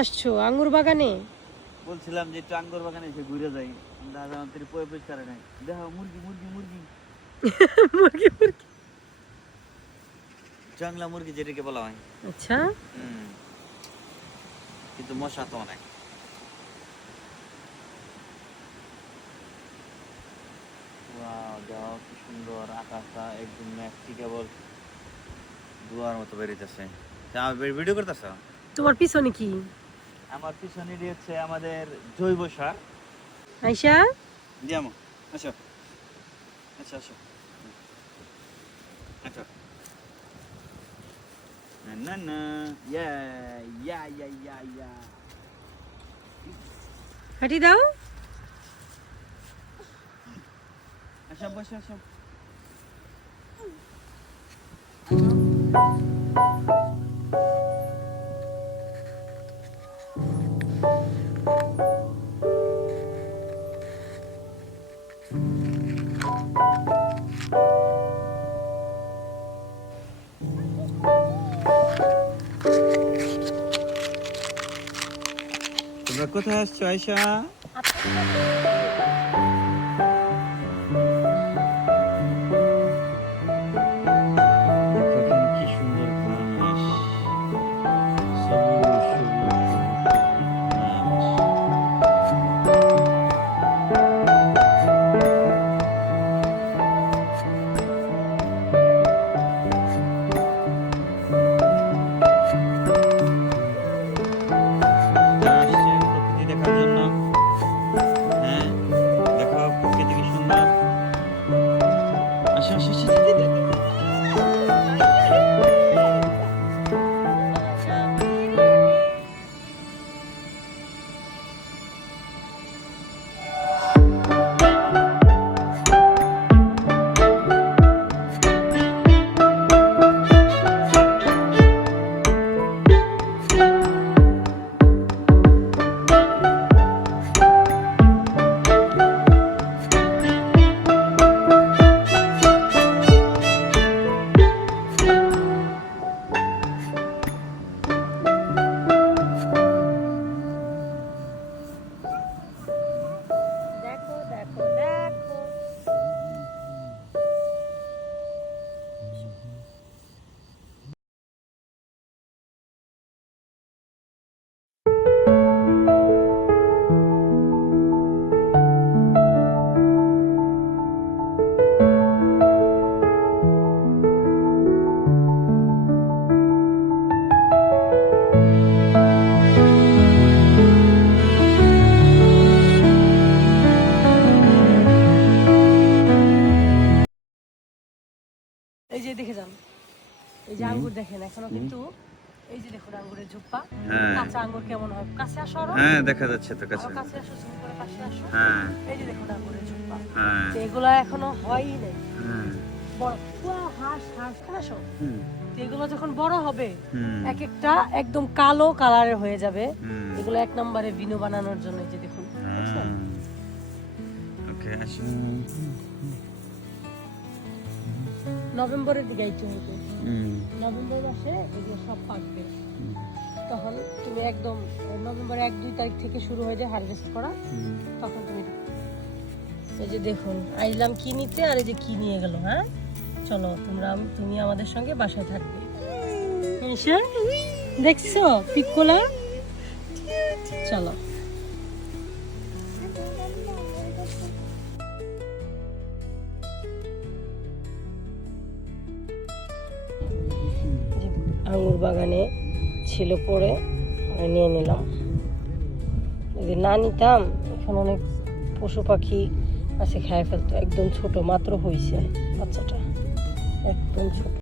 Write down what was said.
আসছো? আঙ্গুর বাগানে? বলছিলাম যে একটু আঙ্গুর বাগানে এসে ঘুরে যাই। দাদা আমাদের করে নাই। দেখো মুরগি মুরগি মুরগি। মুরগি মুরগি। জংলা মুরগি যেটাকে বলা হয়। আচ্ছা। কিন্তু মশা তো অনেক কি সুন্দর আকাশটা একদম মেঘটি কেবল দুয়ার মতো বেরিয়েছে। ভিডিও করতেছ? তোমার পিছনে কি? আমার পিছনে দিয়েছে আমাদের জৈব সার। আইসা দিয়ামো আসো। আচ্ছা আসো। আসো। না না না। ইয়া ইয়া ইয়া ইয়া ইয়া। হাঁটি দাও। আসো বসো আসো। তোমরা কোথায় আসছো আয়সা এই যে দেখে যান। এই যে আঙ্গুর দেখেন এখনও কিন্তু এই যে দেখুন আঙ্গুরের ঝোপ্পা হ্যাঁ। কাঁচা আঙ্গুর কেমন হয়? কাছে আসো হ্যাঁ দেখা যাচ্ছে তো কাছে। কাছে আসো করে পাশে আসো। হ্যাঁ। এই যে দেখুন আঙ্গুরের হ্যাঁ। এগুলা এখনও হয়ই নাই। হ্যাঁ। বড় পুয়া হাঁস হাঁস। আসো। এগুলো যখন বড় হবে এক একটা একদম কালো কালারের হয়ে যাবে। এগুলো এক নম্বরে ভিনো বানানোর জন্য এই যে দেখুন। ওকে নভেম্বরের দিকে আইতে হবে। নভেম্বর মাসে এগুলো সব পাকবে। তখন তুমি একদম নভেম্বর এক দুই তারিখ থেকে শুরু হয়ে যায় হারভেস্ট করা। তখন তুমি এই যে দেখুন আইলাম কি নিতে আর এই যে কি নিয়ে গেল হ্যাঁ? চলো তোমরা তুমি আমাদের সঙ্গে বাসায় থাকবে। দেখছ? পিকোলা? চলো। আঙুর বাগানে ছিল পরে নিয়ে নিলাম। যদি না নিতাম, এখন অনেক পশু পাখি আছে, খেয়ে ফেলতো। একদম ছোট, মাত্র হয়েছে বাচ্চাটা। একদম ছোট।